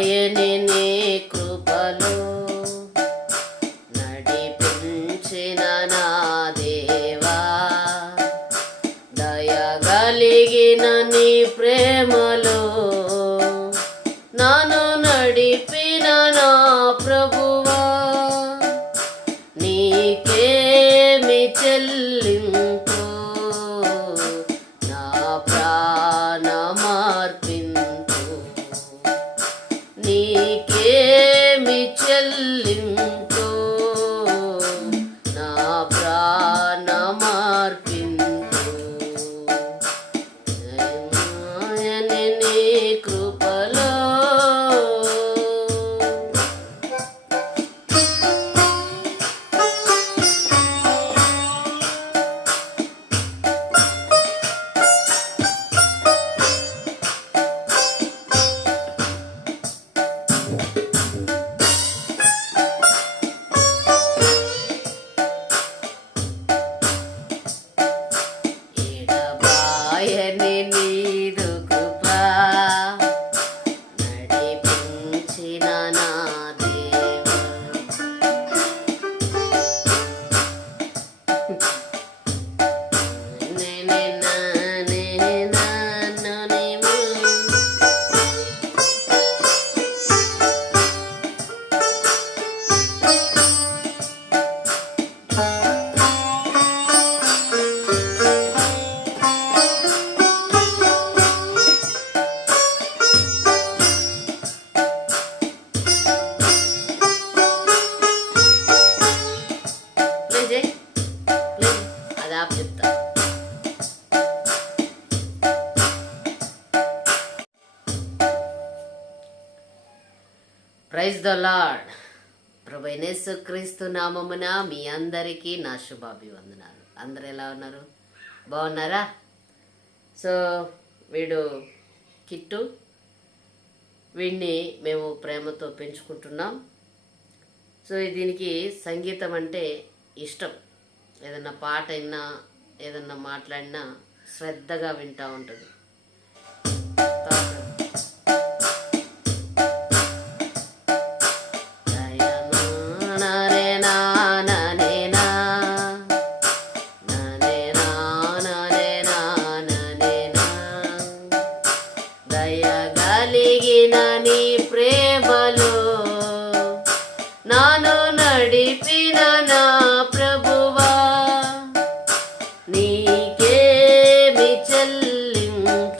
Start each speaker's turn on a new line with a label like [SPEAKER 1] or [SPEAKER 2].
[SPEAKER 1] ఆయని నీ కృపలో నడిపించిన నా దేవా. దయగలిగిన నీ ప్రేమలో నన్ను నడిపిన నా Nikki. అది చెప్తా. ప్రైజ్ ద లార్డ్ ప్రభైనేసు క్రీస్తు నామమున మీ అందరికీ నా శుభాభివందనాలు. అందరు ఎలా ఉన్నారు? బాగున్నారా? సో వీడు కిట్టు. వీడిని మేము ప్రేమతో పెంచుకుంటున్నాం. సో దీనికి సంగీతం అంటే ఇష్టం. ఏదన్నా పాట అయినా ఏదన్నా మాట్లాడినా శ్రద్ధగా వింటూ ఉంటుంది. దయగలిగిన నీ ప్రేమలో నాను నడిపిన చెల్లింతో నా